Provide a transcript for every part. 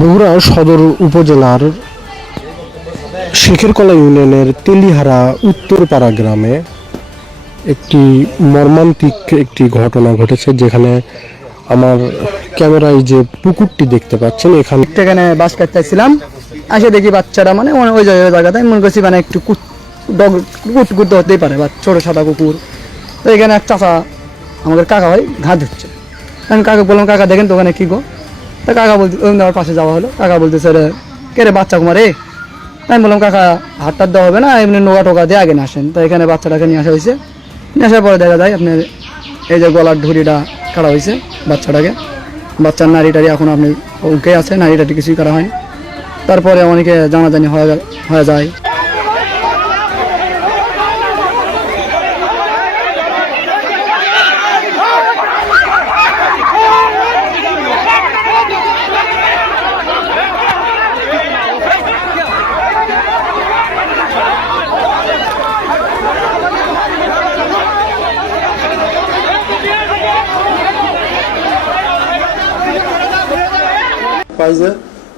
বগুড়া সদর উপজেলার শেখেরকলা ইউনিয়নের তেলিহারা উত্তরপাড়া গ্রামে একটি মর্মান্তিক একটি ঘটনা ঘটেছে, যেখানে আমার ক্যামেরায় যে পুকুরটি দেখতে পাচ্ছেন এখানে বাস কাটতেছিলাম, আসে দেখি বাচ্চারা মানে ওই জায়গাতে মনে করছি মানে একটু কুট হতেই পারে বা ছোটো সাদা কুকুর। তো এখানে এক চাচা আমাদের কাকা ভাই ঘাট ধরছে। আমি কাকা বললাম, কাকা দেখেন তো ওখানে কী গো? তা কাকা বলতে আমার পাশে যাওয়া হলো। কাকা বলতেছে রে কে রে বাচ্চা কুমার রে? আমি বললাম কাকা হাত টাত দেওয়া হবে না, এমনি নোয়া টোকা দিয়ে আগে নিয়ে আসেন। তো এখানে বাচ্চাটাকে নিয়ে আসা হয়েছে। নিয়ে আসার পরে দেখা যায় আপনার এই যে গলার ঢুড়িটা কাটা হয়েছে বাচ্চাটাকে। বাচ্চার নাড়ি টাড়ি এখন আপনি ওকে আছে, নাড়ি টাড়ি কিছুই করা হয়নি। তারপরে অনেকে জানাজানি হয়ে যায়।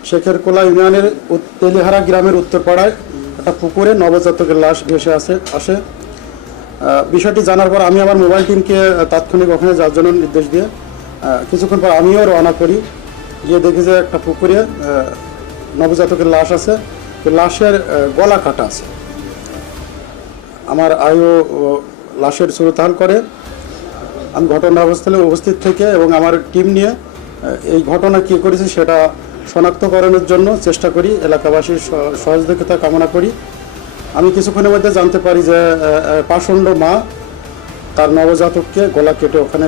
শেখেরকলা ইউনিয়নের তেলিহারা গ্রামের উত্তরপাড়ায় একটা পুকুরে নবজাতকের লাশ ভেসে আসে। বিষয়টি জানার পর আমি আমার মোবাইল টিমকে তাৎক্ষণিক ওখানে যাওয়ার জন্য নির্দেশ দিয়ে কিছুক্ষণ পর আমিও রওনা করি। গিয়ে দেখি যে একটা পুকুরে নবজাতকের লাশ আছে। তো লাশের গলা কাটা আছে। আমার আয়ু লাশের সুরতাল করে আমি ঘটনাস্থলে উপস্থিত থেকে এবং আমার টিম নিয়ে এই ঘটনা কী করেছে সেটা শনাক্তকরণের জন্য চেষ্টা করি, এলাকাবাসীর সহযোগিতা কামনা করি। আমি কিছুক্ষণের মধ্যে জানতে পারি যে পাষণ্ড মা তার নবজাতককে গলা কেটে ওখানে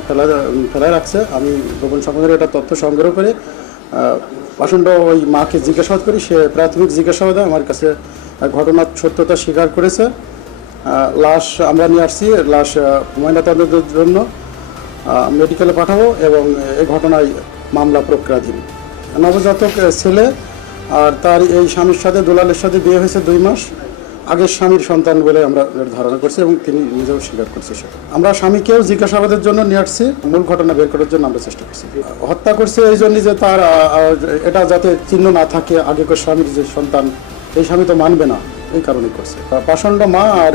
ফেলায় রাখছে। আমি গোপন সংবাদের এটা তথ্য সংগ্রহ করে পাষণ্ড ওই মাকে জিজ্ঞাসাবাদ করি। সে প্রাথমিক জিজ্ঞাসাবাদে আমার কাছে ঘটনার সত্যতা স্বীকার করেছে। লাশ আমরা নিয়ে আসছি, লাশ ময়নাতদন্তের জন্য মেডিকেলে পাঠাবো এবং এই ঘটনায় মামলা প্রক্রিয়াধীন। নবজাতক ছেলে, আর তার এই স্বামীর সাথে দুলালের সাথে বিয়ে হয়েছে 2 মাস আগের স্বামীর সন্তান বলে আমরা ধারণা করছি এবং তিনি নিজেও স্বীকার করছে সেটা। আমরা স্বামীকেও জিজ্ঞাসাবাদের জন্য নিয়ে আসছি, মূল ঘটনা বের করার জন্য আমরা চেষ্টা করছি। হত্যা করছে এই জন্যই যে তার এটা যাতে চিহ্ন না থাকে আগেকার স্বামীর যে সন্তান, এই স্বামী তো মানবে না, এই কারণেই করছে। পাষণ্ড মা আর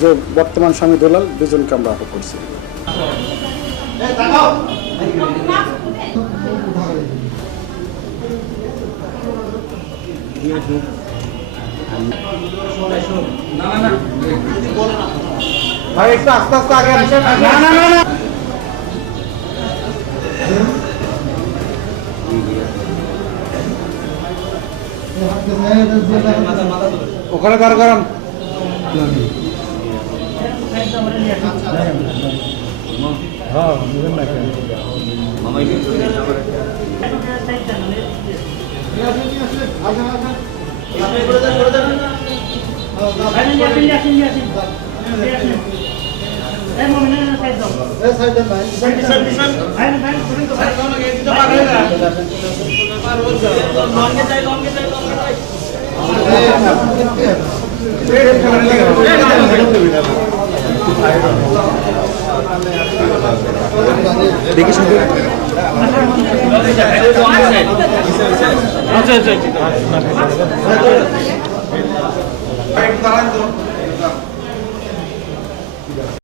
যে বর্তমান স্বামী দুলাল, দুজনকে আমরা আটক করছি। ভাই একটু আস্তে আস্তে আগে আসেন। ওখানে কার কারণ দেখি শুধু আচ্ছা আচ্ছা